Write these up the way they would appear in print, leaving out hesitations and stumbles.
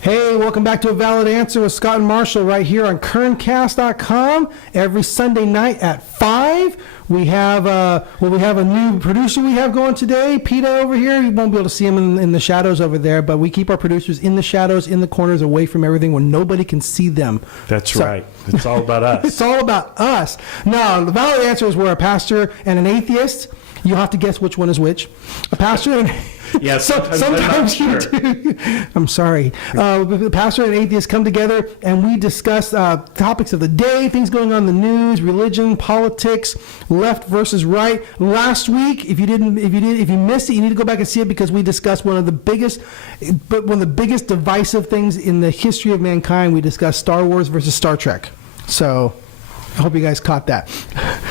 Hey, welcome back to A Valid Answer with Scott and Marshall right here on kerncast.com. Every Sunday night at 5. We have a new producer we have going today, Peta over here. You won't be able to see him in the shadows over there, but we keep our producers in the shadows, in the corners, away from everything where nobody can see them. That's right. It's all about us. It's all about us. Now, the valid answer is we're a pastor and an atheist. You'll have to guess which one is which. A pastor and... Yeah, sometimes you do. I'm sorry. The pastor and atheist come together and we discuss topics of the day, things going on in the news, religion, politics, left versus right. Last week, if you missed it, you need to go back and see it because we discussed one of the biggest divisive things in the history of mankind. We discussed Star Wars versus Star Trek. So I hope you guys caught that.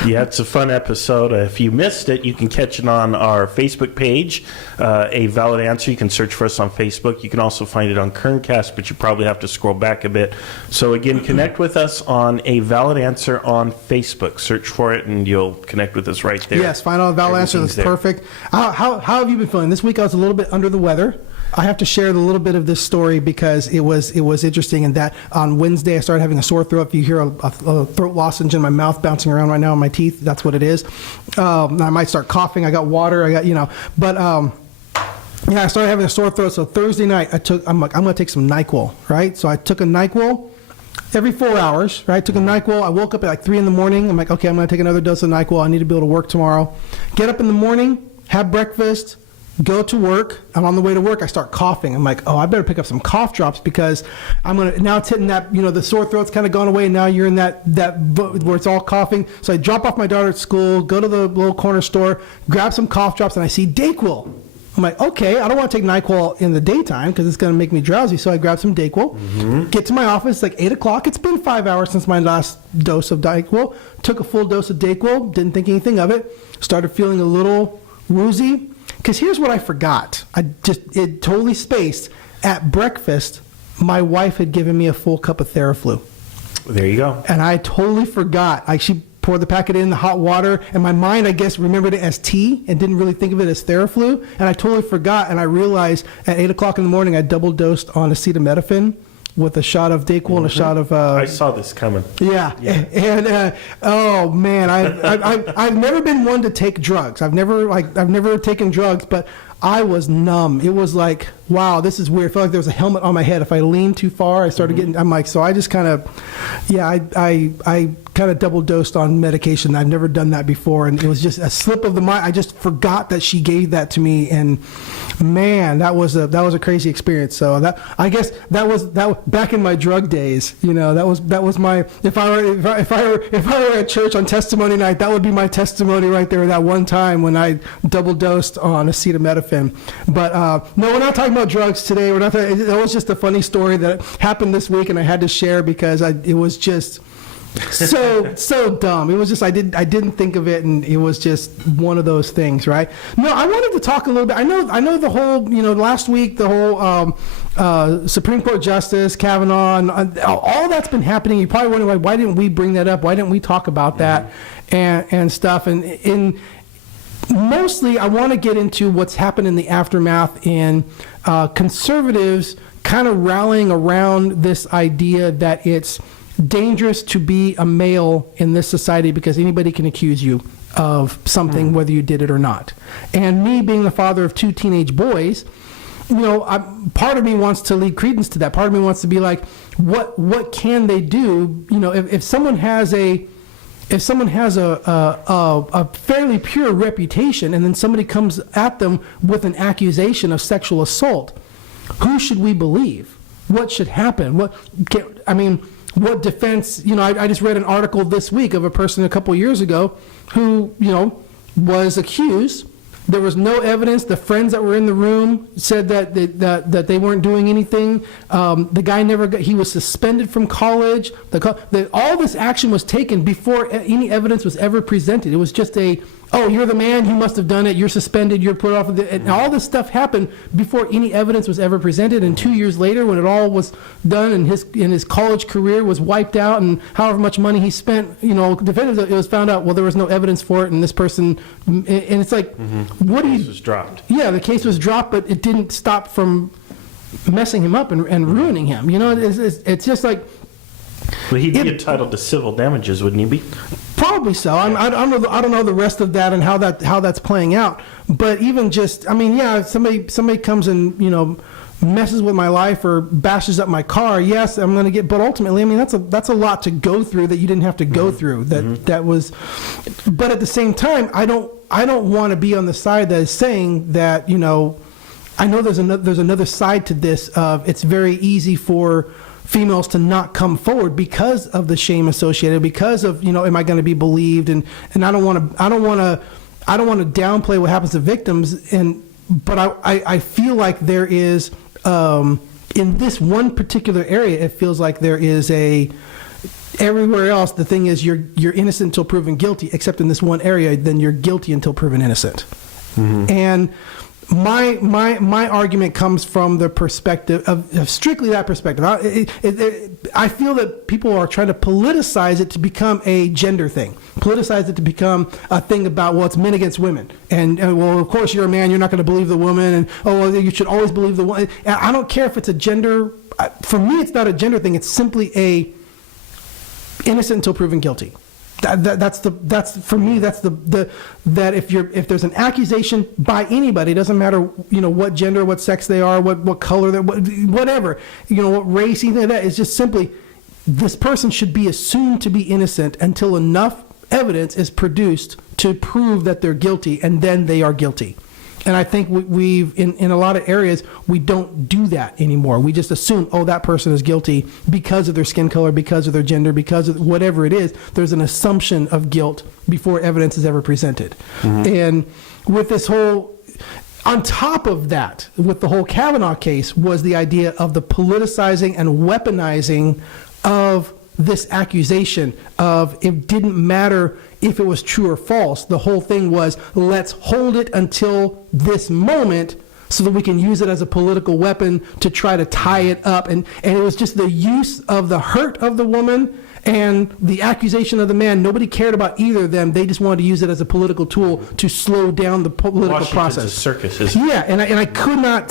Yeah, it's a fun episode. If you missed it, you can catch it on our Facebook page, A Valid Answer. You can search for us on Facebook. You can also find it on Kerncast, but you probably have to scroll back a bit. So again, connect with us on A Valid Answer on Facebook. Search for it, and you'll connect with us right there. Yes, find out A Valid Answer. That's perfect. How have you been feeling? This week I was a little bit under the weather. I have to share a little bit of this story because it was interesting in that on Wednesday I started having a sore throat. If you hear a throat lozenge in my mouth bouncing around right now in my teeth, that's what it is. I might start coughing. I got water. I started having a sore throat. So Thursday night I'm going to take some NyQuil, right? So I took a NyQuil every 4 hours, right? Took a NyQuil. I woke up at like 3 in the morning. I'm like, okay, I'm going to take another dose of NyQuil. I need to be able to work tomorrow. Get up in the morning, have breakfast, go to work. I'm on the way to work. I start coughing. I'm like, oh, I better pick up some cough drops because now it's hitting that, the sore throat's kind of gone away. And now you're in that where it's all coughing. So I drop off my daughter at school, go to the little corner store, grab some cough drops, and I see Dayquil. I'm like, okay, I don't want to take NyQuil in the daytime because it's going to make me drowsy. So I grab some Dayquil, get to my office, like 8 o'clock. It's been 5 hours since my last dose of Dayquil. Took a full dose of Dayquil, didn't think anything of it. Started feeling a little woozy. Because here's what I forgot. It totally spaced. At breakfast, my wife had given me a full cup of Theraflu. There you go. And I totally forgot. She poured the packet in the hot water, and my mind, I guess, remembered it as tea and didn't really think of it as Theraflu. And I totally forgot, and I realized at 8 o'clock in the morning, I double dosed on acetaminophen with a shot of Dayquil and a shot of... I saw this coming. Yeah. And, oh, man, I've never been one to take drugs. I've never taken drugs, but I was numb. It was like, wow, this is weird. I felt like there was a helmet on my head. If I leaned too far, I started getting... I'm like, so I just kind of... Yeah, I kind of double dosed on medication. I've never done that before, and it was just a slip of the mind. I just forgot that she gave that to me, and man, that was a crazy experience. So I guess that was back in my drug days. That was my if I were at church on testimony night, that would be my testimony right there. That one time when I double dosed on acetaminophen. But no, we're not talking about drugs today. That was just a funny story that happened this week, and I had to share because it was just so dumb. It was just I didn't think of it, and it was just one of those things, right? No, I wanted to talk a little bit. I know the whole last week the whole Supreme Court Justice Kavenaugh and all that's been happening. You probably wonder why didn't we bring that up? Why didn't we talk about that and stuff? And mostly I want to get into what's happened in the aftermath in conservatives kind of rallying around this idea that it's dangerous to be a male in this society because anybody can accuse you of something, whether you did it or not. And me being the father of 2 teenage boys, part of me wants to lead credence to that. Part of me wants to be like, what can they do? If someone has a fairly pure reputation and then somebody comes at them with an accusation of sexual assault, who should we believe? What should happen? What defense, I just read an article this week of a person a couple years ago who, was accused. There was no evidence. The friends that were in the room said that they weren't doing anything. The guy he was suspended from college. All this action was taken before any evidence was ever presented. It was just a oh, you're the man, you must have done it, you're suspended, you're put off of the, and all this stuff happened before any evidence was ever presented. And 2 years later, when it all was done and his college career was wiped out and however much money he spent, defenders, it was found out, well, there was no evidence for it, and this person, and it's like, what do you... The case was dropped. Yeah, the case was dropped, but it didn't stop from messing him up and ruining him. It's just like... Well, he'd be entitled to civil damages, wouldn't he be? Probably so. I don't know the rest of that and how that's playing out. But even just, somebody comes and messes with my life or bashes up my car. Yes, I'm going to get. But ultimately, that's a lot to go through that you didn't have to go through. That was. But at the same time, I don't want to be on the side that is saying that I know there's another side to this. It's very easy for females to not come forward because of the shame associated, because of am I going to be believed, and I don't want to downplay what happens to victims, but I feel like there is in this one particular area, it feels like there is everywhere else the thing is you're innocent until proven guilty, except in this one area then you're guilty until proven innocent. And my argument comes from the perspective of strictly that perspective. I feel that people are trying to politicize it to become a gender thing, politicize it to become a thing about, well, it's men against women, and well, of course you're a man, you're not going to believe the woman, and well, you should always believe the woman. And I don't care if it's a gender. For me, it's not a gender thing. It's simply a innocent until proven guilty. That's for me. That's that if there's an accusation by anybody, it doesn't matter what gender, what sex they are, what color they're, whatever, what race, anything like that. It's just simply this person should be assumed to be innocent until enough evidence is produced to prove that they're guilty, and then they are guilty. And I think we've in a lot of areas, we don't do that anymore. We just assume, oh, that person is guilty because of their skin color, because of their gender, because of whatever it is. There's an assumption of guilt before evidence is ever presented. And with this whole, on top of that, with the whole Kavenaugh case, was the idea of the politicizing and weaponizing of this accusation of it didn't matter if it was true or false. The whole thing was, let's hold it until this moment so that we can use it as a political weapon to try to tie it up. And it was just the use of the hurt of the woman and the accusation of the man. Nobody cared about either of them. They just wanted to use it as a political tool to slow down the political process. Washington's a circus, isn't it? Yeah, and I could not,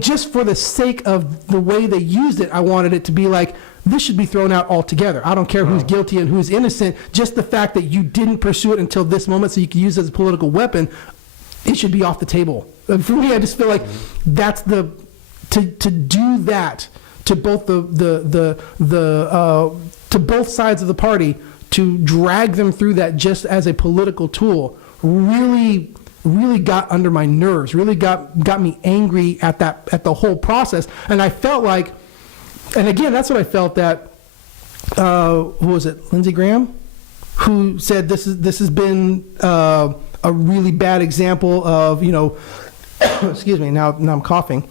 just for the sake of the way they used it, I wanted it to be like, this should be thrown out altogether. I don't care who's guilty and who's innocent. Just the fact that you didn't pursue it until this moment so you could use it as a political weapon, it should be off the table. For me, I just feel like that's to do that to both to both sides of the party, to drag them through that just as a political tool, really got under my nerves. Really got me angry at the whole process. And I felt like. And again, that's what I felt that, who was it, Lindsey Graham, who said this has been a really bad example of, excuse me, now I'm coughing.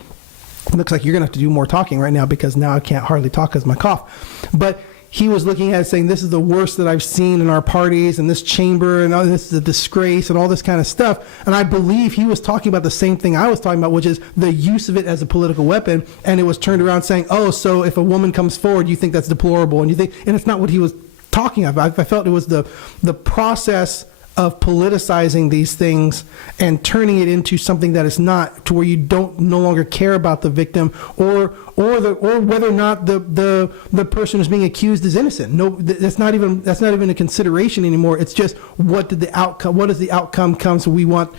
It looks like you're going to have to do more talking right now because now I can't hardly talk because of my cough. But he was looking at it saying, this is the worst that I've seen in our parties and this chamber, and all this is a disgrace and all this kind of stuff. And I believe he was talking about the same thing I was talking about, which is the use of it as a political weapon. And it was turned around saying, oh, so if a woman comes forward, you think that's deplorable. And it's not what he was talking about. I felt it was the process of politicizing these things and turning it into something that is not, to where you no longer care about the victim or whether or not the person who's being accused is innocent. No, that's not even a consideration anymore. It's just what is the outcome come. So we want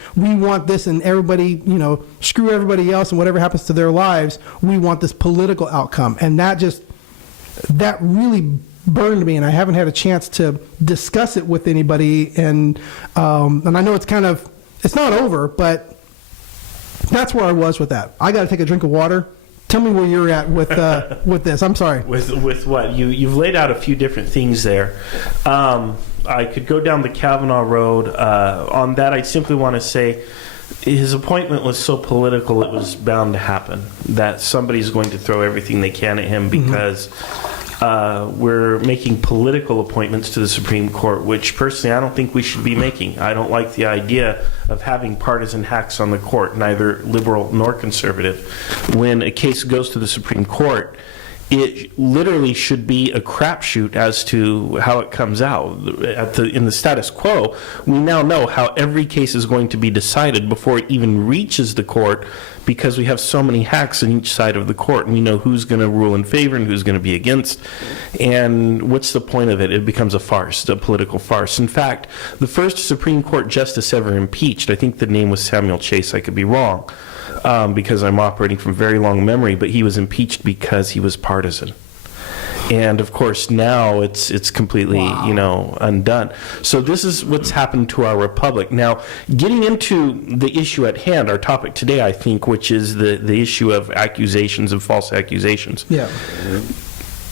this, and everybody, screw everybody else and whatever happens to their lives. We want this political outcome, and that really burned me, and I haven't had a chance to discuss it with anybody, and I know it's not over, but that's where I was with that. I got to take a drink of water. Tell me where you're at with this. I'm sorry. With what? You've laid out a few different things there. I could go down the Kavenaugh road. On that, I simply want to say his appointment was so political, it was bound to happen that somebody's going to throw everything they can at him because we're making political appointments to the Supreme Court, which personally I don't think we should be making. I don't like the idea of having partisan hacks on the court, neither liberal nor conservative. When a case goes to the Supreme Court, it literally should be a crapshoot as to how it comes out. In the status quo, we now know how every case is going to be decided before it even reaches the court, because we have so many hacks on each side of the court, and we know who's going to rule in favor and who's going to be against. And what's the point of it? It becomes a farce, a political farce. In fact, the first Supreme Court justice ever impeached, I think the name was Samuel Chase, I could be wrong, because I'm operating from very long memory, but he was impeached because he was partisan. And of course now it's completely undone. So this is what's happened to our republic. Now, getting into the issue at hand, our topic today, I think, which is the issue of accusations and false accusations. Yeah.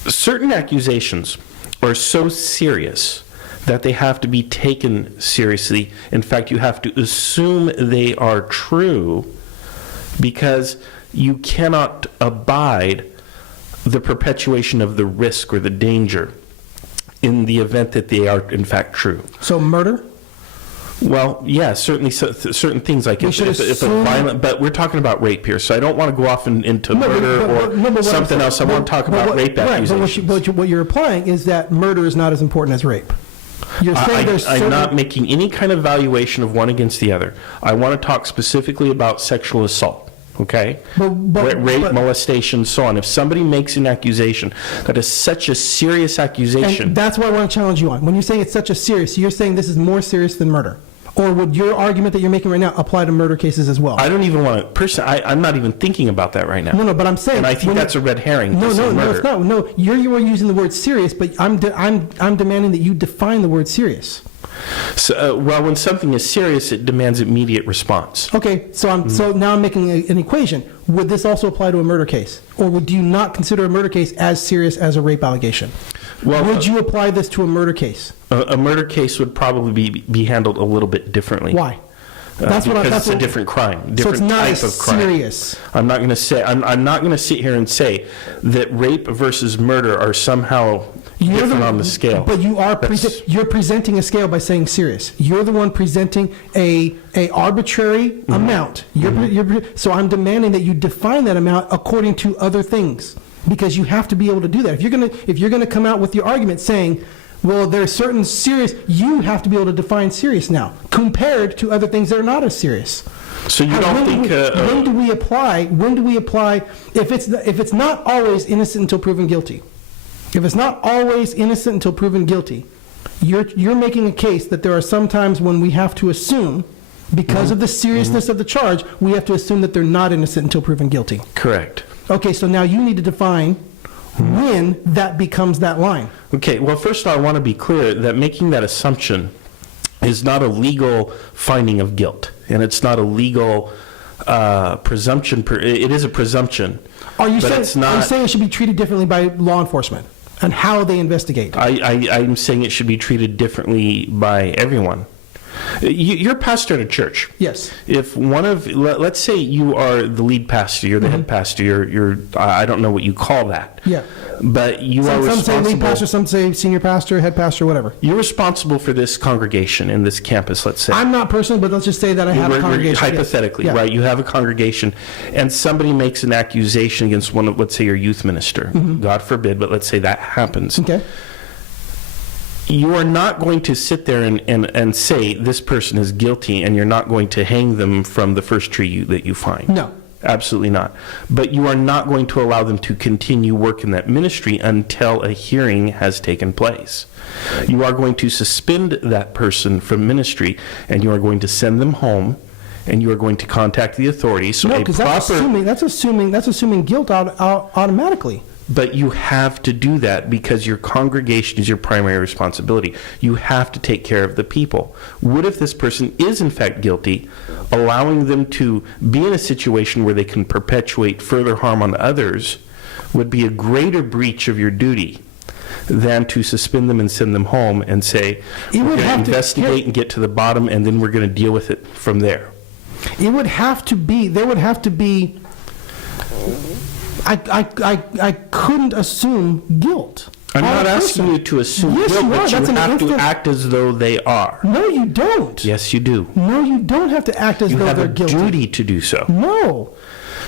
Certain accusations are so serious that they have to be taken seriously. In fact, you have to assume they are true, because you cannot abide the perpetuation of the risk or the danger in the event that they are in fact true. So murder? Well, yeah, certainly certain things like if a violent, but we're talking about rape here, so I don't want to go off into murder or something else. I want to talk about rape accusations. But what you're implying is that murder is not as important as rape. You're saying I'm not making any kind of valuation of one against the other. I want to talk specifically about sexual assault. Okay? Rape, molestation, so on. If somebody makes an accusation that is such a serious accusation... And that's what I want to challenge you on. When you're saying it's such a serious, you're saying this is more serious than murder. Or would your argument that you're making right now apply to murder cases as well? I don't even want to... Personally, I'm not even thinking about that right now. No, but I'm saying... And I think that's a red herring. No, it's not. No, you are using the word serious, but I'm demanding that you define the word serious. So, when something is serious, it demands immediate response. Okay, so now I'm making an equation. Would this also apply to a murder case, or would you not consider a murder case as serious as a rape allegation? Well, would you apply this to a murder case? A murder case would probably be handled a little bit differently. Why? Because it's a different crime, different type of crime. Serious. I'm not going to say. I'm not going to sit here and say that rape versus murder are somehow different on the scale. But you're presenting a scale by saying serious. You're the one presenting a arbitrary amount. So I'm demanding that you define that amount according to other things, because you have to be able to do that. If you're gonna come out with your argument saying, well, there's certain serious, you have to be able to define serious now compared to other things that are not as serious. So you don't think? When do we apply? If it's not always innocent until proven guilty? If it's not always innocent until proven guilty, you're making a case that there are some times when we have to assume, because of the seriousness of the charge, we have to assume that they're not innocent until proven guilty. Correct. Okay, so now you need to define when that becomes that line. Okay, well, first of all, I want to be clear that making that assumption is not a legal finding of guilt, and it's not a legal presumption. It is a presumption. Are you saying it should be treated differently by law enforcement and how they investigate? I'm saying it should be treated differently by everyone. You're a pastor at a church. Yes. If let's say you are the lead pastor, you're the head pastor, you're I don't know what you call that. Yeah. But are responsible. Some say lead pastor, some say senior pastor, head pastor, whatever. You're responsible for this congregation in this campus, let's say. I'm not personally, but let's just say that I have a congregation. Hypothetically, yes. Right? You have a congregation, and somebody makes an accusation against one of, let's say, your youth minister. God forbid, but let's say that happens. Okay. You are not going to sit there and say this person is guilty, and you're not going to hang them from the first tree that you find. No. Absolutely not. But you are not going to allow them to continue work in that ministry until a hearing has taken place. You are going to suspend that person from ministry, and you are going to send them home, and you are going to contact the authorities. So no, because that's assuming guilt automatically. But you have to do that because your congregation is your primary responsibility. You have to take care of the people. What if this person is in fact guilty? Allowing them to be in a situation where they can perpetuate further harm on others would be a greater breach of your duty than to suspend them and send them home and say, we're going to investigate and get to the bottom, and then we're going to deal with it from there. There would have to be I couldn't assume guilt. I'm not asking you to assume Yes, guilt, you are. but you That's an have to instant- act as though they are. No, you don't. Yes, you do. No, you don't have to act as You though have they're a guilty. duty to do so. No.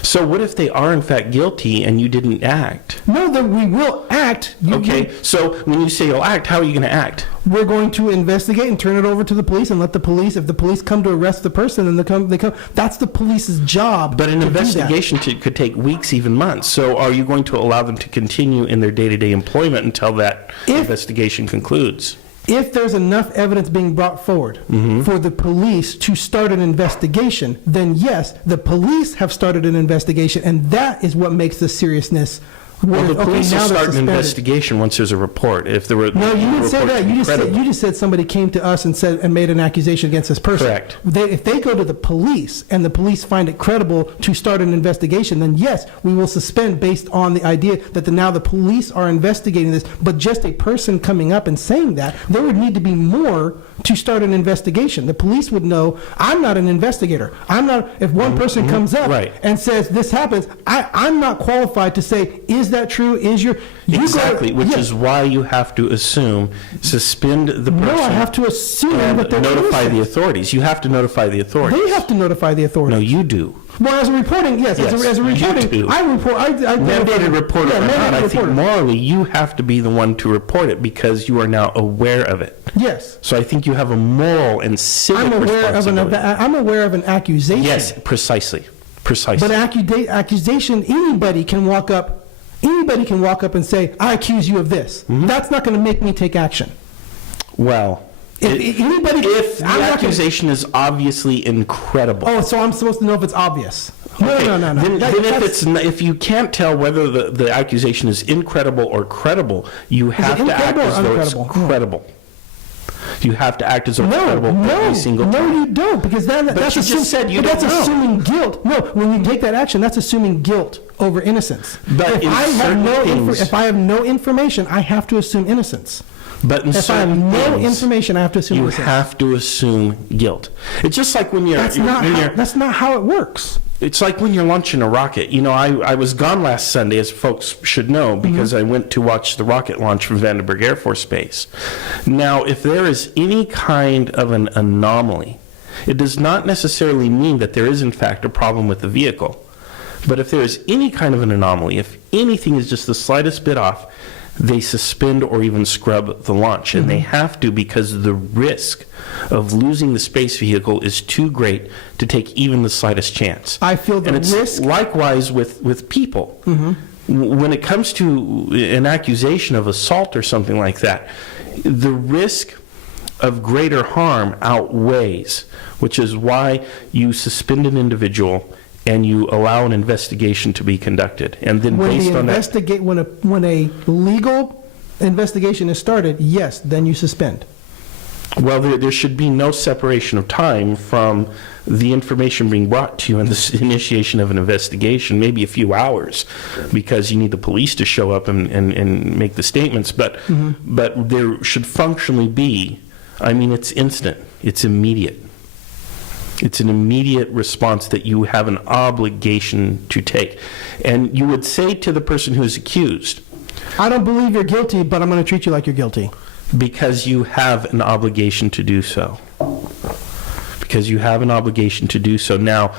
So what if they are in fact guilty and you didn't act? No, that we will act. Okay, so when you say you'll act, how are you going to act? We're going to investigate and turn it over to the police and let the police, if the police come to arrest the person, then they come. That's the police's job. But an to do that. investigation could take weeks, even months. So are you going to allow them to continue in their day-to-day employment until that investigation concludes? If there's enough evidence being brought forward for the police to start an investigation, then yes, the police have started an investigation, and that is what makes the seriousness. Well, the police will now they're start an suspended. investigation once there's a report. If there were No, you didn't say that. Credible. You just said somebody came to us and made an accusation against this person. Correct. If they go to the police and the police find it credible to start an investigation, then yes, we will suspend based on the idea that now the police are investigating this. But just a person coming up and saying that, there would need to be more to start an investigation. The police would know, I'm not an investigator. I'm not. If one person comes up Right. and says this happens, I'm not qualified to say, is that true? Is you Exactly, which yes. is why you have to assume, suspend the person. No, I have to assume and that they're notify the innocent. authorities. You have to notify the authorities. They have to notify the No, authorities. you do. Well, as a reporting, yes, Yes, as a you reporting, do. I report. I Mandated reporter yeah, or not, mandated I think reporter. morally you have to be the one to report it because you are now aware of it. Yes, So I think you have a moral and civic I'm aware of responsibility. I'm aware of an accusation. Yes, precisely. But accusation, anybody can walk up. Anybody can walk up and say, "I accuse you of this." Mm-hmm. That's not going to make me take action. Well, If anybody, if the I'm not gonna- accusation is obviously incredible. Oh, so I'm supposed to know if it's obvious? No, Okay, no. Then, That- then that's- if you can't tell whether the accusation is incredible or credible, you have to act incredible or as though it's uncredible? credible. You have to act as though it's credible every single no, time. you don't, because that's you just said you but don't that's know. assuming guilt. No, when you take that action, that's assuming guilt over innocence. But in certain things- if I have no information, I have to assume innocence. But in If I have certain no things, information, I have to assume you innocence. have to assume guilt. It's just like when you're. That's not how it works. It's like when you're launching a rocket. You know, I was gone last Sunday, as folks should know, because I went to watch the rocket launch from Vandenberg Air Force Base. Now, if there is any kind of an anomaly, it does not necessarily mean that there is, in fact, a problem with the vehicle. But if there is any kind of an anomaly, if anything is just the slightest bit off, they suspend or even scrub the launch. And they have to because the risk of losing the space vehicle is too great to take even the slightest chance. I feel the and it's risk. likewise with people. When it comes to an accusation of assault or something like that, the risk of greater harm outweighs, which is why you suspend an individual and you allow an investigation to be conducted. And then based on that... When a legal investigation is started, yes, then you suspend. Well, there should be no separation of time from the information being brought to you and the initiation of an investigation, maybe a few hours, because you need the police to show up and make the statements. But there should functionally be, I mean, it's instant. It's immediate. It's an immediate response that you have an obligation to take. And you would say to the person who is accused, I don't believe you're guilty, but I'm going to treat you like you're guilty. because you have an obligation to do so. Because you have an obligation to do so. Now,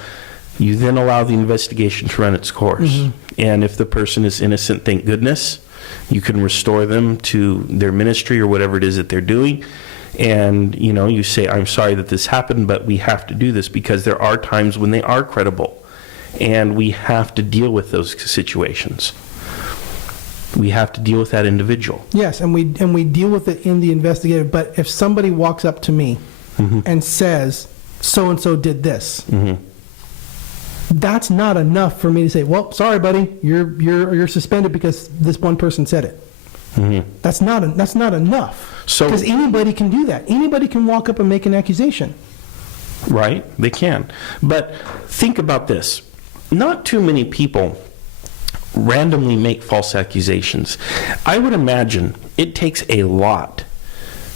you then allow the investigation to run its course. And if the person is innocent, thank goodness, you can restore them to their ministry or whatever it is that they're doing. And, you know, you say, I'm sorry that this happened, but we have to do this because there are times when they are credible. And we have to deal with those situations. We have to deal with that individual. Yes, and we deal with it in the investigative. But if somebody walks up to me and says, so-and-so did this, that's not enough for me to say, well, sorry, buddy, you're suspended because this one person said it. That's not enough. Because anybody can do that. Anybody can walk up and make an accusation. Right, they can. But think about this. Not too many people randomly make false accusations. I would imagine it takes a lot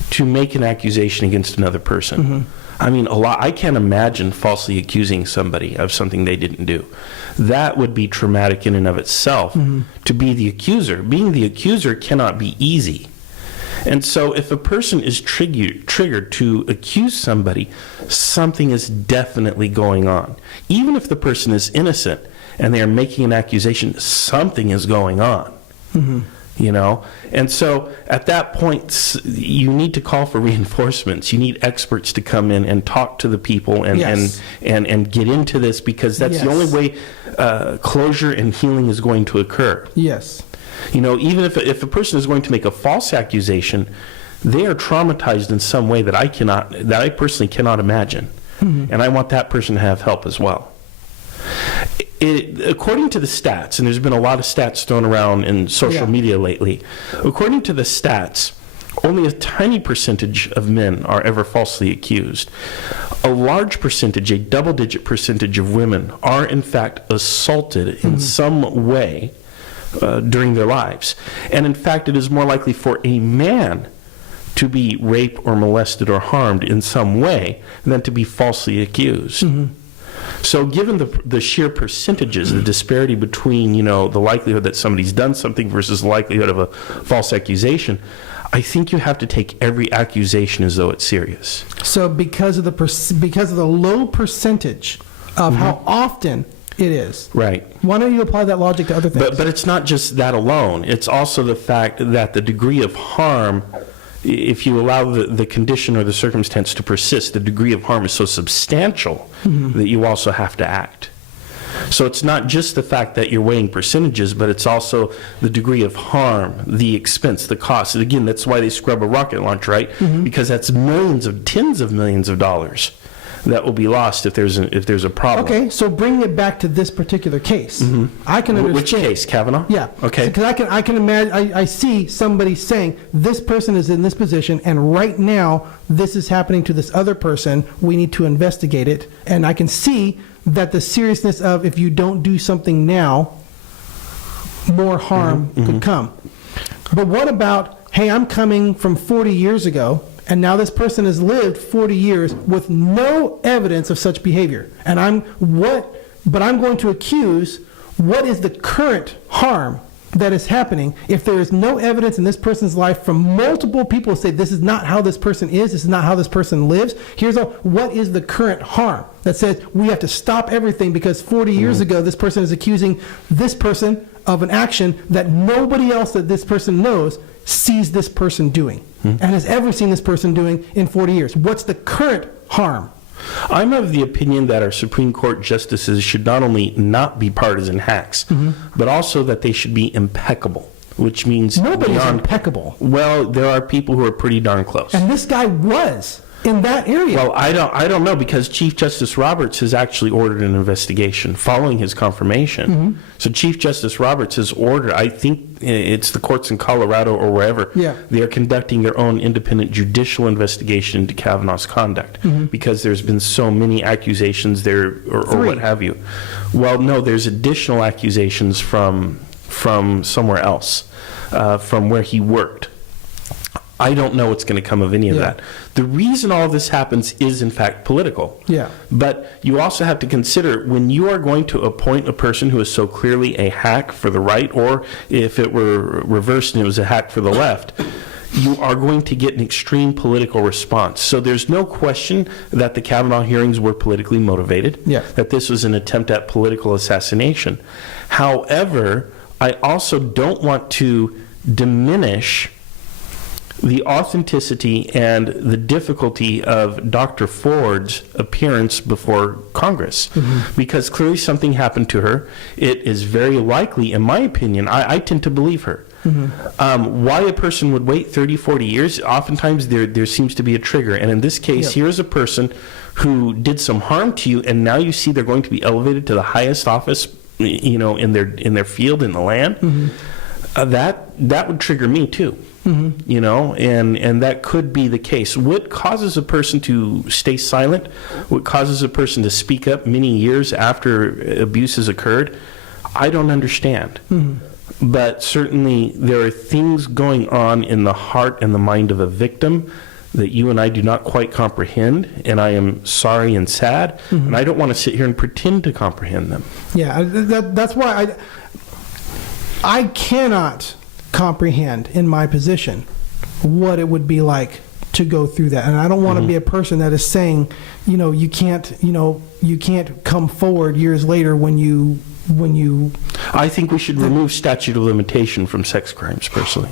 to make an accusation against another person. I mean, I can't imagine falsely accusing somebody of something they didn't do. That would be traumatic in and of itself. To be the accuser. Being the accuser cannot be easy. And so if a person is triggered to accuse somebody, something is definitely going on. Even if the person is innocent and they are making an accusation, something is going on. You know? And so at that point, you need to call for reinforcements. You need experts to come in and talk to the people and get into this, because that's the only way closure and healing is going to occur. Yes. You know, even if a person is going to make a false accusation, they are traumatized in some way that I personally cannot imagine. And I want that person to have help as well. According to the stats, and there's been a lot of stats thrown around in social media lately, according to the stats, only a tiny percentage of men are ever falsely accused. A large percentage, a double-digit percentage of women are in fact assaulted in some way during their lives. And in fact, it is more likely for a man to be raped or molested or harmed in some way than to be falsely accused. So given the sheer percentages, the disparity between, you know, the likelihood that somebody's done something versus the likelihood of a false accusation, I think you have to take every accusation as though it's serious. So because of the low percentage of how often it is. Right. Why don't you apply that logic to other things? But it's not just that alone. It's also the fact that the degree of harm, if you allow the condition or the circumstance to persist, the degree of harm is so substantial that you also have to act. So it's not just the fact that you're weighing percentages, but it's also the degree of harm, the expense, the cost. And again, that's why they scrub a rocket launch, right? Because that's tens of millions of dollars that will be lost if there's a problem. Okay, so bringing it back to this particular case, I can understand. Which case, Kavenaugh? Yeah. Okay. Because I can imagine. I see somebody saying this person is in this position, and right now this is happening to this other person. We need to investigate it, and I can see that the seriousness of if you don't do something now, more harm could come. But what about, hey, I'm coming from 40 years ago, and now this person has lived 40 years with no evidence of such behavior. And I'm going to accuse what is the current harm that is happening if there is no evidence in this person's life from multiple people who say this is not how this person is, this is not how this person lives. What is the current harm that says we have to stop everything because 40 years ago this person is accusing this person of an action that nobody else that this person knows sees this person doing and has ever seen this person doing in 40 years. What's the current harm? I'm of the opinion that our Supreme Court justices should not only not be partisan hacks, but also that they should be impeccable, which means nobody's impeccable. Well, there are people who are pretty darn close. And this guy was in that area. Well, I don't know, because Chief Justice Roberts has actually ordered an investigation following his confirmation. So Chief Justice Roberts has ordered, I think it's the courts in Colorado or wherever, they are conducting their own independent judicial investigation into Kavanaugh's conduct because there's been so many accusations there or what have you. Well, no, there's additional accusations from somewhere else, from where he worked. I don't know what's going to come of any of that. The reason all of this happens is, in fact, political. But you also have to consider when you are going to appoint a person who is so clearly a hack for the right, or if it were reversed and it was a hack for the left, you are going to get an extreme political response. So there's no question that the Kavanaugh hearings were politically motivated, that this was an attempt at political assassination. However, I also don't want to diminish the authenticity and the difficulty of Dr. Ford's appearance before Congress, because clearly something happened to her. It is very likely, in my opinion, I tend to believe her. Why a person would wait 30, 40 years, oftentimes there seems to be a trigger. And in this case, here's a person who did some harm to you, and now you see they're going to be elevated to the highest office, you know, in their field, in the land. That would trigger me too. You know, and that could be the case. What causes a person to stay silent? What causes a person to speak up many years after abuse has occurred? I don't understand. But certainly there are things going on in the heart and the mind of a victim that you and I do not quite comprehend, and I am sorry and sad, and I don't want to sit here and pretend to comprehend them. Yeah, that's why I cannot comprehend in my position what it would be like to go through that. And I don't want to be a person that is saying, you can't come forward years later when you I think we should remove statute of limitation from sex crimes, personally.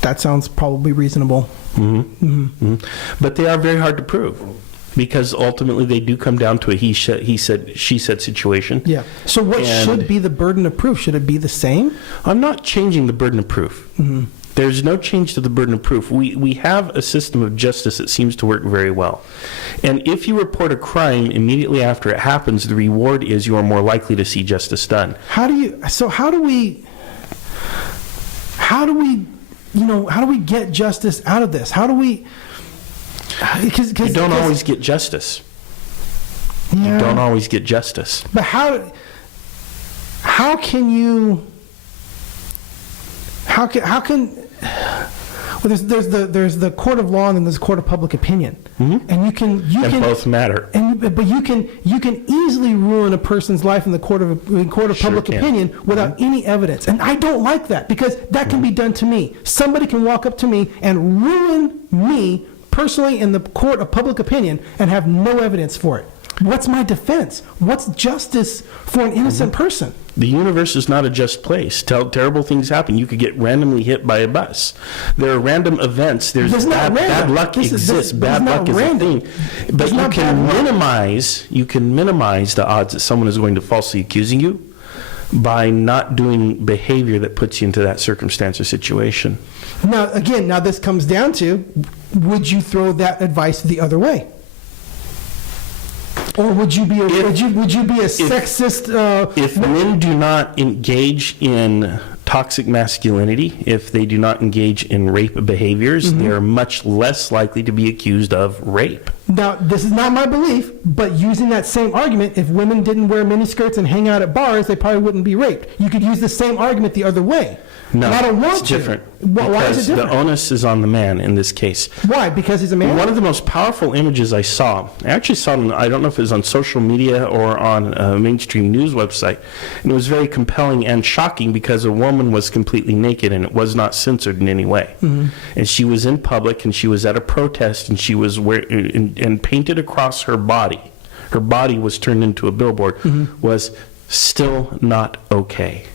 That sounds probably reasonable. But they are very hard to prove, because ultimately they do come down to a he said, she said situation. Yeah. So what should be the burden of proof? Should it be the same? I'm not changing the burden of proof. There's no change to the burden of proof. We have a system of justice that seems to work very well. And if you report a crime immediately after it happens, the reward is you are more likely to see justice done. How do we get justice out of this? How do we? Because you don't always get justice. Yeah. You don't always get justice. But how can you? How can? Well, there's the court of law and then there's the court of public opinion, and you can both matter. But you can easily ruin a person's life in the court of public opinion without any evidence, and I don't like that, because that can be done to me. Somebody can walk up to me and ruin me personally in the court of public opinion and have no evidence for it. What's my defense? What's justice for an innocent person? The universe is not a just place. Terrible things happen. You could get randomly hit by a bus. There are random events. There's bad luck exists. Bad luck is a thing. But you can minimize the odds that someone is going to falsely accusing you by not doing behavior that puts you into that circumstance or situation. Now this comes down to, would you throw that advice the other way? Or would you be a sexist? If men do not engage in toxic masculinity, if they do not engage in rape behaviors, they are much less likely to be accused of rape. Now, this is not my belief, but using that same argument, if women didn't wear miniskirts and hang out at bars, they probably wouldn't be raped. You could use the same argument the other way. No, and I don't want it's different. Why is it different? The onus is on the man in this case. Why? Because he's a man? One of the most powerful images I actually saw it, I don't know if it was on social media or on a mainstream news website, and it was very compelling and shocking because a woman was completely naked and it was not censored in any way. And she was in public and she was at a protest and she was and painted across her body was turned into a billboard, was still not okay.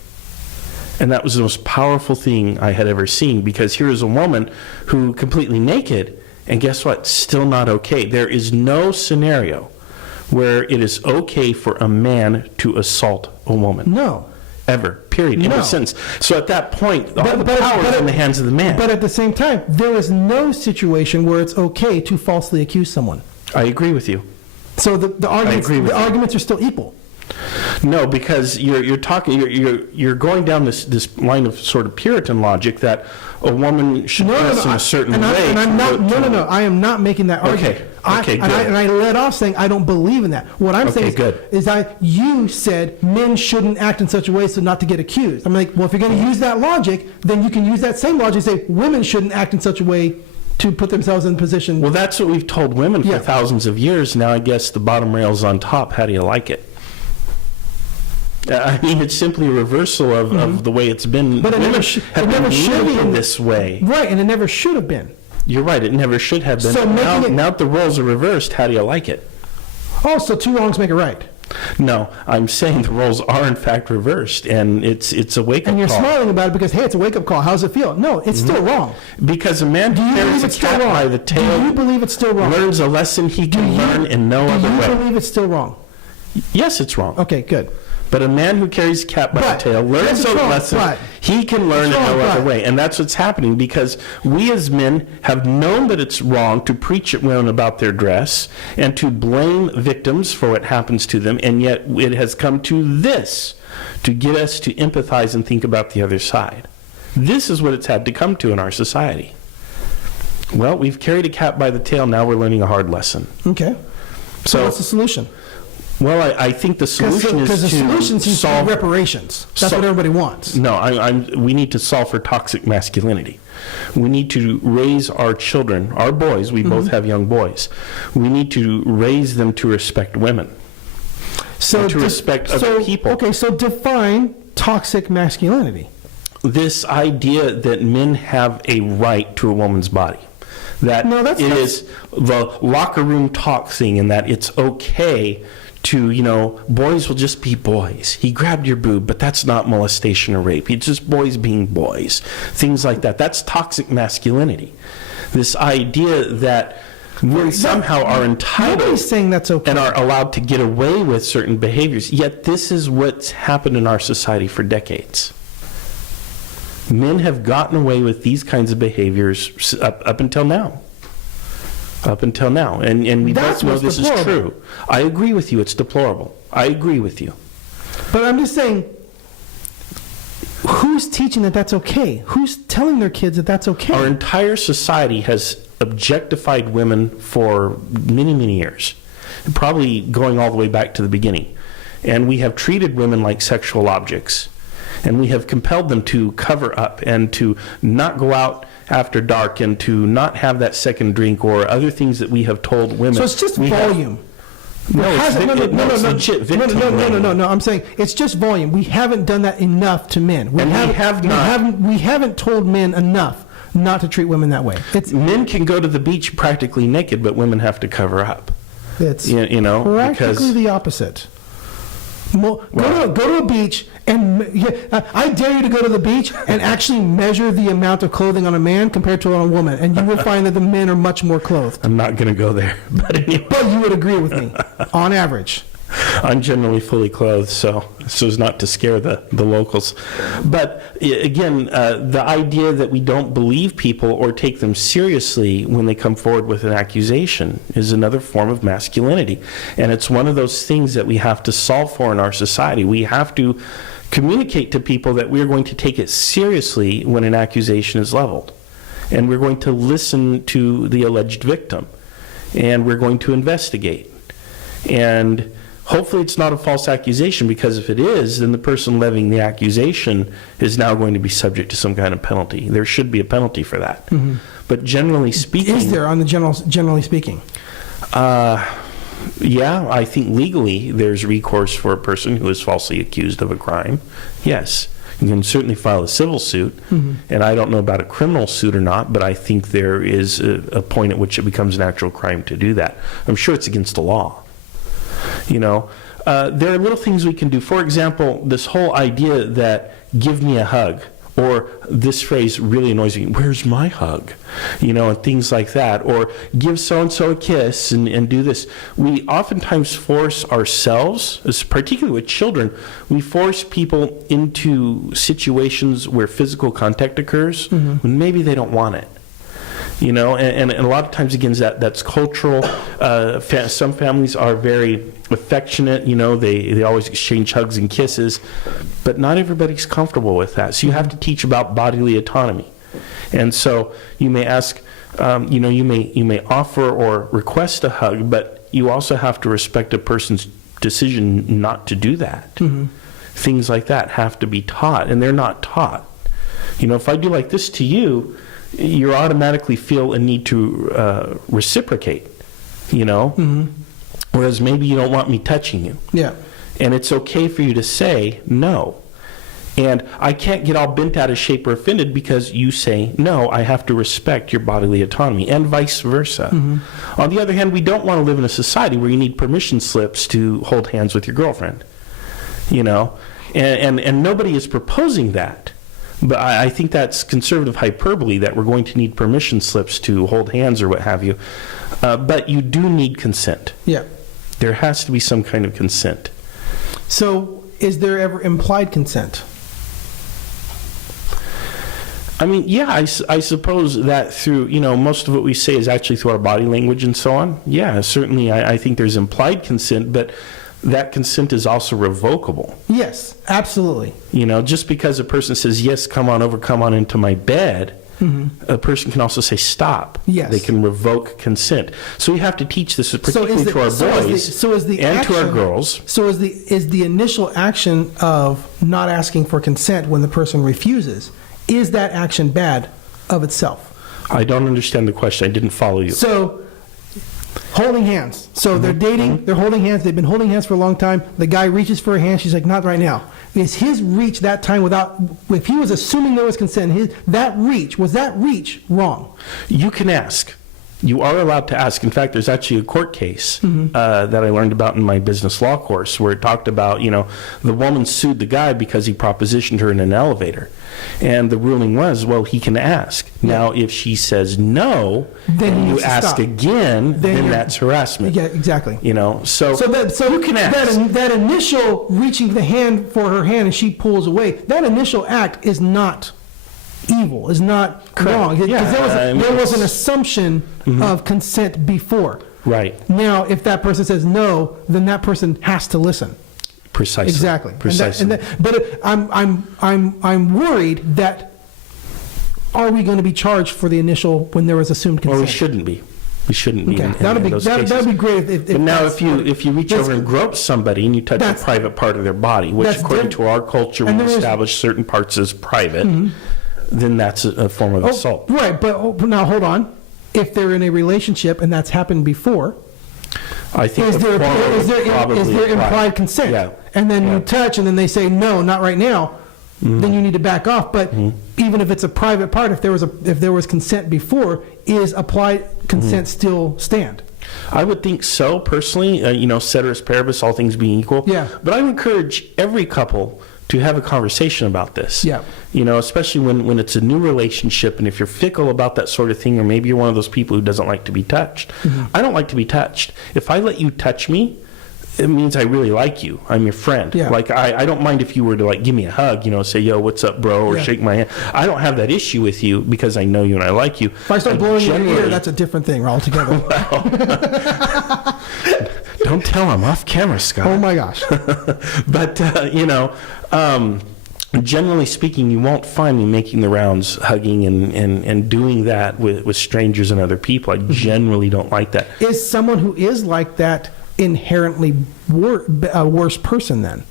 And that was the most powerful thing I had ever seen, because here is a woman who completely naked, and guess what? Still not okay. There is no scenario where it is okay for a man to assault a woman. No. Ever. Period. No. Ever since. So at that point, all the power is in the hands of the man. But at the same time, there is no situation where it's okay to falsely accuse someone. I agree with you. So the arguments are still equal. No, because you're going down this line of sort of Puritan logic that a woman should dress in a certain way. I am not making that argument. Okay, good. And I led off saying I don't believe in that. What I'm saying is you said men shouldn't act in such a way so not to get accused. I'm like, well, if you're going to use that logic, then you can use that same logic and say women shouldn't act in such a way to put themselves in position. Well, that's what we've told women for thousands of years. Now I guess the bottom rail's on top. How do you like it? I mean, it's simply a reversal of the way it's been. But it never should be this way. Right, and it never should have been. You're right, it never should have been. So now that the roles are reversed, how do you like it? Oh, so two wrongs make it right. No, I'm saying the roles are in fact reversed, and it's a wake-up call. And you're smiling about it because, hey, it's a wake-up call. How does it feel? No, it's still wrong. Because a man who carries a cat by the tail, do you believe it's still wrong? Learns a lesson he can learn in no other way. Do you believe it's still wrong? Yes, it's wrong. Okay, good. But a man who carries a cat by the tail learns a lesson he can learn in no other way. And that's what's happening, because we as men have known that it's wrong to preach at women about their dress and to blame victims for what happens to them, and yet it has come to this to get us to empathize and think about the other side. This is what it's had to come to in our society. Well, we've carried a cat by the tail, now we're learning a hard lesson. Okay. So what's the solution? Well, I think the solution is because the to solution seems to solve be reparations. That's what everybody wants. No, we need to solve for toxic masculinity. We need to raise our children, our boys. We both have young boys. We need to raise them to respect women, and to respect other people. Okay, so define toxic masculinity. This idea that men have a right to a woman's body. That is the locker room talk thing, and that it's okay to, boys will just be boys. He grabbed your boob, but that's not molestation or rape. It's just boys being boys. Things like that. That's toxic masculinity. This idea that women somehow are entitled Nobody's saying that's okay. and are allowed to get away with certain behaviors. Yet this is what's happened in our society for decades. Men have gotten away with these kinds of behaviors up until now. Up until now. And we both know this is true. I agree with you. It's deplorable. I agree with you. But I'm just saying, who's teaching that that's okay? Who's telling their kids that that's okay? Our entire society has objectified women for many, many years, probably going all the way back to the beginning. And we have treated women like sexual objects. And we have compelled them to cover up and to not go out after dark and to not have that second drink or other things that we have told women. So it's just volume. No, I'm saying it's just volume. We haven't done that enough to men. We haven't told men enough not to treat women that way. Men can go to the beach practically naked, but women have to cover up. It's practically the opposite. Go to a beach and I dare you to go to the beach and actually measure the amount of clothing on a man compared to on a woman, and you will find that the men are much more clothed. I'm not going to go there, but anyway. But you would agree with me, on average. I'm generally fully clothed, so as not to scare the locals. But again, the idea that we don't believe people or take them seriously when they come forward with an accusation is another form of masculinity. And it's one of those things that we have to solve for in our society. We have to communicate to people that we're going to take it seriously when an accusation is leveled. And we're going to listen to the alleged victim. And we're going to investigate. And hopefully it's not a false accusation, because if it is, then the person levying the accusation is now going to be subject to some kind of penalty. There should be a penalty for that. Mm-hmm. But generally speaking... Is there, generally speaking? Yeah, I think legally there's recourse for a person who is falsely accused of a crime. Yes. You can certainly file a civil suit, and I don't know about a criminal suit or not, but I think there is a point at which it becomes an actual crime to do that. I'm sure it's against the law. There are little things we can do. For example, this whole idea that give me a hug, or this phrase really annoys me, where's my hug? And things like that. Or give so-and-so a kiss and do this. We oftentimes force ourselves, particularly with children, we force people into situations where physical contact occurs when maybe they don't want it. And a lot of times, again, that's cultural. Some families are very affectionate. They always exchange hugs and kisses, but not everybody's comfortable with that. So you have to teach about bodily autonomy. And so you may ask, you may offer or request a hug, but you also have to respect a person's decision not to do that. Things like that have to be taught, and they're not taught. If I do like this to you, you automatically feel a need to reciprocate, whereas maybe you don't want me touching you. Yeah. And it's okay for you to say no. And I can't get all bent out of shape or offended because you say no. I have to respect your bodily autonomy, and vice versa. On the other hand, we don't want to live in a society where you need permission slips to hold hands with your girlfriend, and nobody is proposing that. But I think that's conservative hyperbole, that we're going to need permission slips to hold hands or what have you. But you do need consent. Yeah. There has to be some kind of consent. So is there ever implied consent? I mean, yeah, I suppose that through, most of what we say is actually through our body language and so on. Yeah, certainly I think there's implied consent, but that consent is also revocable. Yes, absolutely. Just because a person says, yes, come on over, come on into my bed, a person can also say stop. Yes. They can revoke consent. So we have to teach this, particularly to our boys and to our girls. So is the initial action of not asking for consent when the person refuses, is that action bad of itself? I don't understand the question. I didn't follow you. So, holding hands. So they're dating, they're holding hands, they've been holding hands for a long time. The guy reaches for her hand, she's like, not right now. Is his reach that time without, if he was assuming there was consent, was that reach wrong? You can ask. You are allowed to ask. In fact, there's actually a court case that I learned about in my business law course where it talked about, the woman sued the guy because he propositioned her in an elevator. And the ruling was, well, he can ask. Now, if she says no, then you ask again, then that's harassment. Yeah, exactly. So you can ask. That initial reaching the hand for her hand and she pulls away, that initial act is not evil, is not wrong. Because there was an assumption of consent before. Right. Now, if that person says no, then that person has to listen. Precisely. Exactly. Precisely. But I'm worried that are we going to be charged for the initial when there was assumed consent? Well, we shouldn't be. We shouldn't be. Okay. That'd be great. But now, if you reach over and grope somebody and you touch a private part of their body, which according to our culture we establish certain parts as private, then that's a form of assault. Right. But now hold on. If they're in a relationship and that's happened before, I think is there implied consent? Yeah. And then you touch, and then they say no, not right now. Then you need to back off. But even if it's a private part, if there was consent before, is applied consent still stand? I would think so, personally. Ceteris paribus, all things being equal. Yeah. But I would encourage every couple to have a conversation about this. Yeah. Especially when it's a new relationship, and if you're fickle about that sort of thing, or maybe you're one of those people who doesn't like to be touched. I don't like to be touched. If I let you touch me, it means I really like you. I'm your friend. Yeah. Like, I don't mind if you were to, give me a hug, say, yo, what's up, bro, or shake my hand. I don't have that issue with you because I know you and I like you. If I start blowing your ear, that's a different thing altogether. Don't tell him off camera, Scott. Oh, my gosh. But, generally speaking, you won't find me making the rounds, hugging and doing that with strangers and other people. I generally don't like that. Is someone who is like that inherently a worse person then?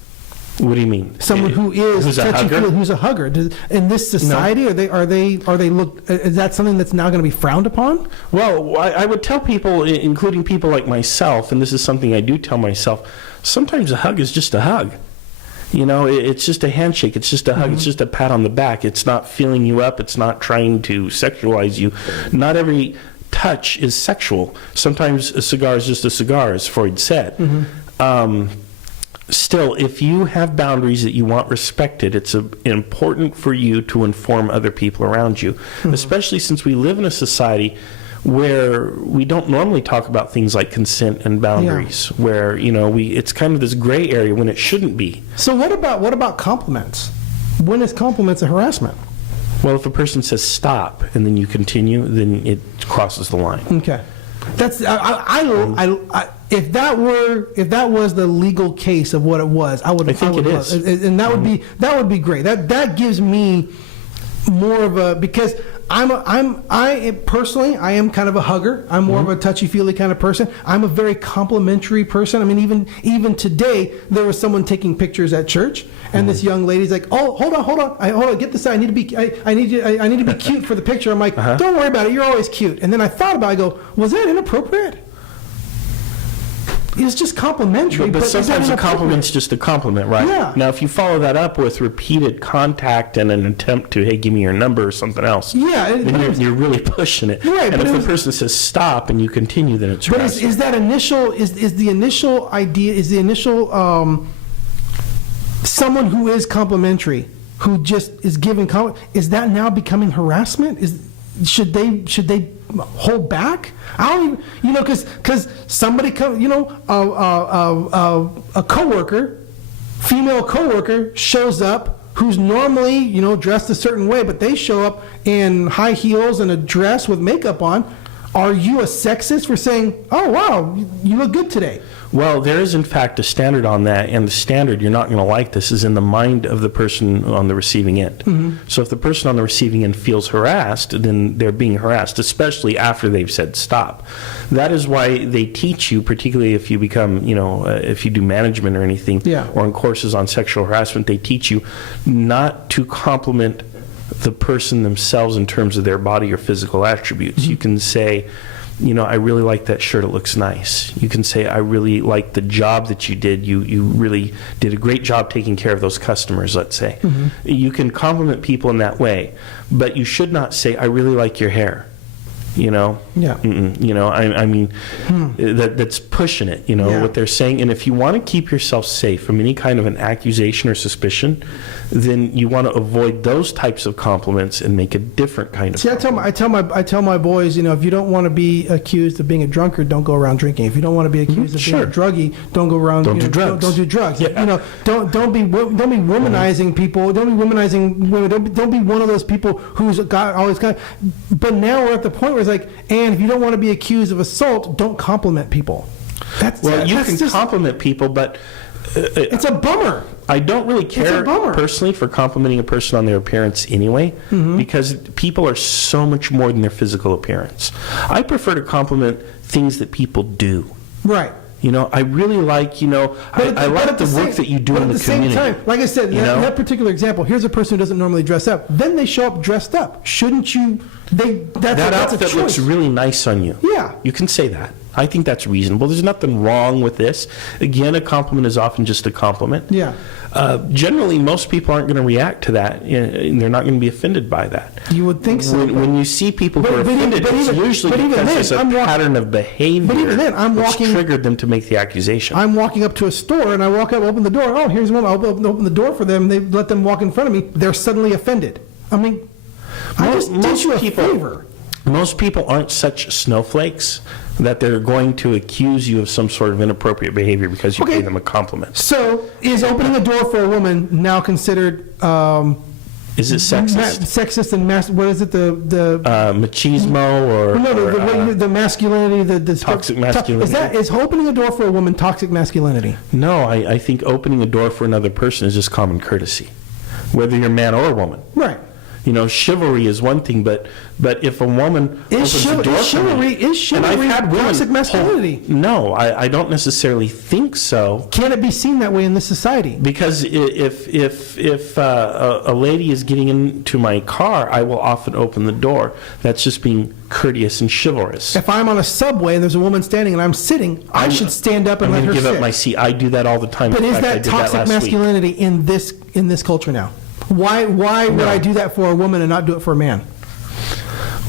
What do you mean? Someone who's a hugger. In this society, No. are they is that something that's now going to be frowned upon? Well, I would tell people, including people like myself, and this is something I do tell myself, sometimes a hug is just a hug. It's just a handshake. It's just a hug. It's just a pat on the back. It's not filling you up. It's not trying to sexualize you. Not every touch is sexual. Sometimes a cigar is just a cigar, as Freud said. Still, if you have boundaries that you want respected, it's important for you to inform other people around you, especially since we live in a society where we don't normally talk about things like consent and boundaries, where it's kind of this gray area when it shouldn't be. So what about compliments? When is compliments a harassment? Well, if a person says stop and then you continue, then it crosses the line. Okay, that's if that was the legal case of what it was, I would think it is, and that would be great. That gives me more of a, because I personally am kind of a hugger. I'm more of a touchy-feely kind of person. I'm a very complimentary person. I mean, even today, there was someone taking pictures at church, and this young lady's like, "Oh, hold on, get this out. I need to be cute for the picture." I'm like, "Don't worry about it. You're always cute." And then I thought about it. I go, "Was that inappropriate?" It's just complimentary. But sometimes a compliment's just a compliment, right? Yeah. Now, if you follow that up with repeated contact and an attempt to, hey, give me your number or something else, then you're really pushing it. Right, and if the person says stop and you continue, then it's harassment. But is that initial, is the initial idea, is the initial, someone who is complimentary, who just is giving is that now becoming harassment? Should they hold back? I don't even, because somebody a coworker, female coworker shows up who's normally dressed a certain way, but they show up in high heels and a dress with makeup on. are you a sexist for saying, oh, wow, you look good today? Well, there is, in fact, a standard on that, and the standard, you're not going to like this, is in the mind of the person on the receiving end. So if the person on the receiving end feels harassed, then they're being harassed, especially after they've said stop. That is why they teach you, particularly if you become, if you do management or anything, or in courses on sexual harassment, they teach you not to compliment the person themselves in terms of their body or physical attributes. You can say, I really like that shirt, it looks nice. You can say, I really like the job that you did. You really did a great job taking care of those customers, let's say. You can compliment people in that way, but you should not say, I really like your hair. That's pushing it, what they're saying. And if you want to keep yourself safe from any kind of an accusation or suspicion, then you want to avoid those types of compliments and make a different kind of compliment. I tell my boys, if you don't want to be accused of being a drunkard, don't go around drinking. If you don't want to be accused of being a druggie, don't go around. Don't do drugs. Don't do drugs. Don't be womanizing people. Don't be womanizing women. Don't be one of those people who's always got. But now we're at the point where it's like, and if you don't want to be accused of assault, don't compliment people. You can compliment people, but it's a bummer. I don't really care personally for complimenting a person on their appearance anyway, because people are so much more than their physical appearance. I prefer to compliment things that people do. Right. I really like, I like the work that you do in the community. But at the same time, like I said, in that particular example, here's a person who doesn't normally dress up. Then they show up dressed up. Shouldn't you? That outfit looks really nice on you. Yeah. You can say that. I think that's reasonable. There's nothing wrong with this. Again, a compliment is often just a compliment. Yeah. Generally, most people aren't going to react to that, and they're not going to be offended by that. You would think so. When you see people who are offended, it's usually because there's a pattern of behavior that's triggered them to make the accusation. I'm walking up to a store, and I walk up, open the door. Oh, here's one. I'll open the door for them. They let them walk in front of me. They're suddenly offended. I mean, I just did you a favor. Most people aren't such snowflakes that they're going to accuse you of some sort of inappropriate behavior because you pay them a compliment. So, is opening a door for a woman now considered? Is it sexist? Sexist and what is it? The machismo or the masculinity, the toxic masculinity. Is opening a door for a woman toxic masculinity? No, I think opening a door for another person is just common courtesy, whether you're a man or a woman. Right. Chivalry is one thing, but if a woman opens the door chivalry toxic masculinity? No, I don't necessarily think so. Can it be seen that way in this society? Because if a lady is getting into my car, I will often open the door. That's just being courteous and chivalrous. If I'm on a subway and there's a woman standing and I'm sitting, I should stand up and let her sit. I'm going to give up my seat. I do that all the time. But is that toxic masculinity in this culture now? Why would I do that for a woman and not do it for a man?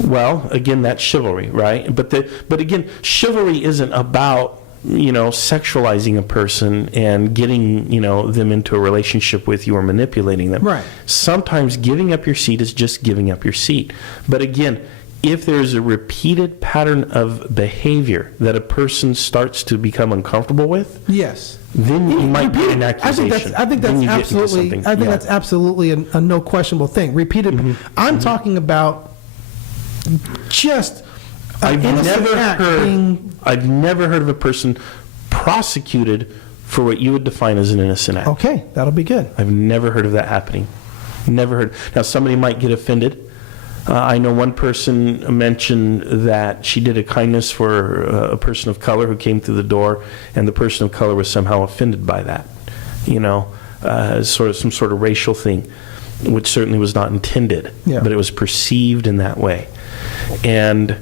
Well, again, that's chivalry, right? But again, chivalry isn't about sexualizing a person and getting them into a relationship with you or manipulating them. Right. Sometimes giving up your seat is just giving up your seat. But again, if there's a repeated pattern of behavior that a person starts to become uncomfortable with, yes, then you might get an accusation. I think that's absolutely a no questionable thing. Repeated. I'm talking about just I've never heard of a person prosecuted for what you would define as an innocent act. Okay, that'll be good. I've never heard of that happening. Never heard. Now, somebody might get offended. I know one person mentioned that she did a kindness for a person of color who came through the door, and the person of color was somehow offended by that. Some sort of racial thing, which certainly was not intended, but it was perceived in that way. And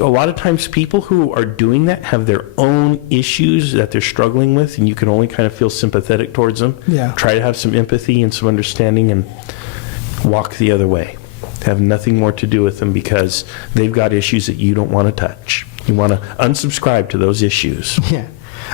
a lot of times people who are doing that have their own issues that they're struggling with, and you can only kind of feel sympathetic towards them. Yeah. Try to have some empathy and some understanding and walk the other way. Have nothing more to do with them because they've got issues that you don't want to touch. You want to unsubscribe to those issues. Yeah.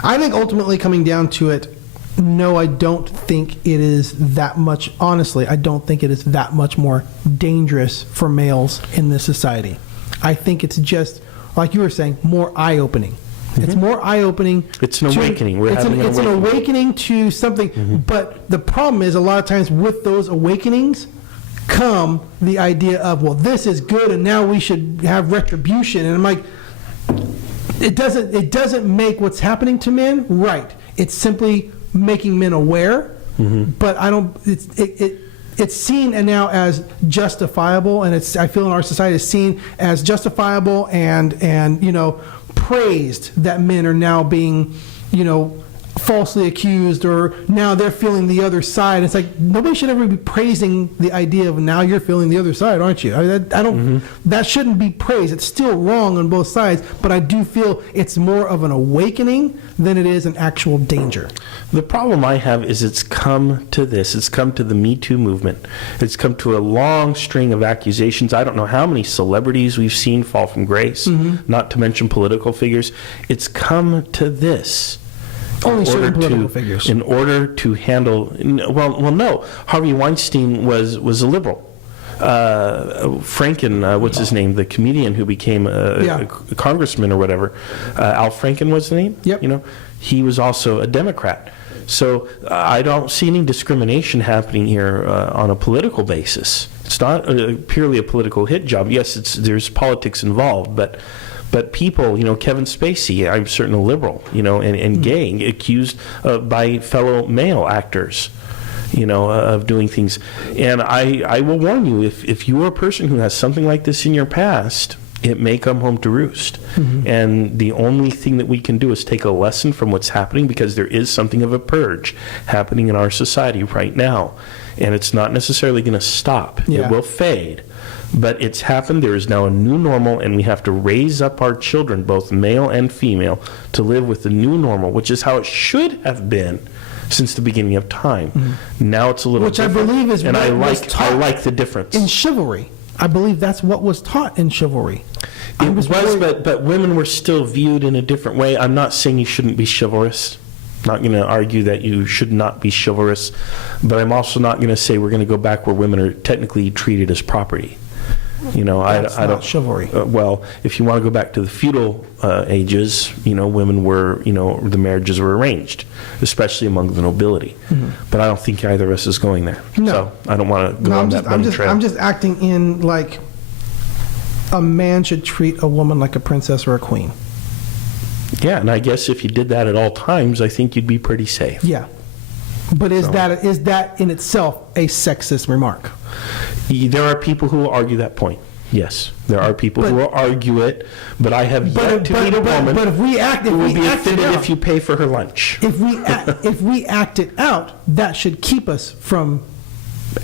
I think ultimately coming down to it, no, I don't think it is that much, honestly, I don't think it is that much more dangerous for males in this society. I think it's just, like you were saying, more eye-opening. Mm-hmm. It's more eye-opening. It's an awakening. It's an awakening to something. But the problem is a lot of times with those awakenings come the idea of, well, this is good and now we should have retribution. And I'm like, it doesn't make what's happening to men right. It's simply making men aware. But I don't. It's seen and now as justifiable, and I feel in our society it's seen as justifiable and praised that men are now being falsely accused, or now they're feeling the other side. It's like nobody should ever be praising the idea of now you're feeling the other side, aren't you? I don't. That shouldn't be praised. It's still wrong on both sides, but I do feel it's more of an awakening than it is an actual danger. The problem I have is it's come to this. It's come to the Me Too movement. It's come to a long string of accusations. I don't know how many celebrities we've seen fall from grace, not to mention political figures. It's come to this. Only certain political figures. In order to handle, no. Harvey Weinstein was a liberal. Franken, what's his name? The comedian who became a congressman or whatever. Al Franken was the name? Yep. He was also a Democrat. So I don't see any discrimination happening here on a political basis. It's not purely a political hit job. Yes, there's politics involved, but people, Kevin Spacey, I'm certain a liberal, and gay, accused by fellow male actors, of doing things. And I will warn you, if you are a person who has something like this in your past, it may come home to roost. And the only thing that we can do is take a lesson from what's happening, because there is something of a purge happening in our society right now. And it's not necessarily going to stop. Yeah. It will fade. But it's happened. There is now a new normal, and we have to raise up our children, both male and female, to live with the new normal, which is how it should have been since the beginning of time. Now it's a little different. I believe is and what was taught I like the difference. In chivalry. I believe that's what was taught in chivalry. It was, but women were still viewed in a different way. I'm not saying you shouldn't be chivalrous. I'm not going to argue that you should not be chivalrous, but I'm also not going to say we're going to go back where women are technically treated as property. That's I don't. Not chivalry. Well, if you want to go back to the feudal ages, women were, the marriages were arranged, especially among the nobility. But I don't think either of us is going there. No. So I don't want to go on that bunny trail. I'm just acting in like a man should treat a woman like a princess or a queen. Yeah, and I guess if you did that at all times, I think you'd be pretty safe. Yeah. But is that in itself a sexist remark? There are people who will argue that point. Yes, there are people who will argue it, but I have yet to meet a woman who will be offended if you pay for her lunch. If we act it out, that should keep us from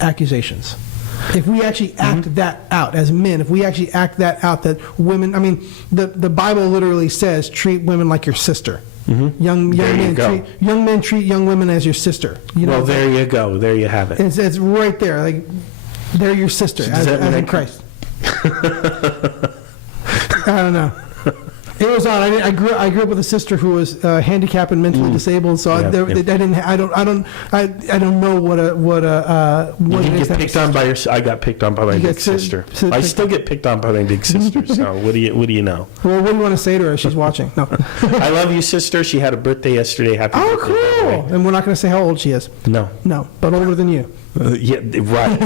accusations. If we actually act that out as men, if we actually act that out, that women, the Bible literally says, treat women like your sister. Young men treat young women as your sister. There you go. There you have it. It's right there. Like, they're your sister, as in Christ. I don't know. It was odd. I grew up with a sister who was handicapped and mentally disabled, so I don't know what you get picked on by your. I got picked on by my big sister. I still get picked on by my big sister. So what do you know? Well, what do you want to say to her? She's watching. No. I love you, sister. She had a birthday yesterday. Happy birthday! Oh, cool! And we're not going to say how old she is. No, but older than you. Yeah, right.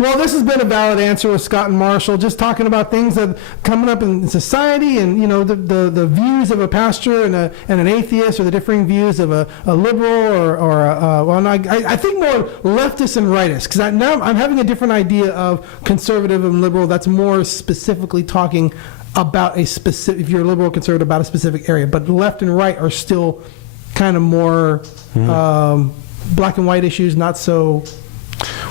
Well, this has been a valid answer with Scott and Marshall, just talking about things that are coming up in society, and the views of a pastor and an atheist, or the differing views of a liberal I think more leftist and rightist, because now I'm having a different idea of conservative and liberal. That's more specifically talking about a specific. If you're a liberal or conservative, about a specific area, but left and right are still kind of more. Black and white issues, not so.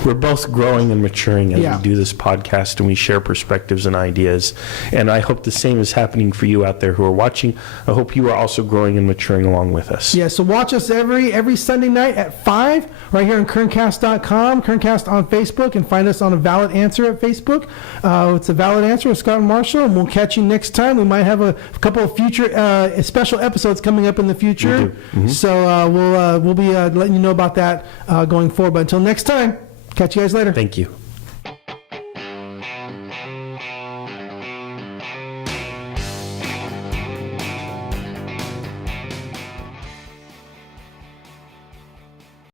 We're both growing and maturing as we do this podcast, and we share perspectives and ideas. And I hope the same is happening for you out there who are watching. I hope you are also growing and maturing along with us. Yeah, so watch us every Sunday night at 5 right here on kerncast.com, Kerncast on Facebook, and find us on A Valid Answer at Facebook. It's A Valid Answer with Scott and Marshall, and we'll catch you next time. We might have a couple of future special episodes coming up in the future. So we'll be letting you know about that going forward. But until next time, catch you guys later. Thank you.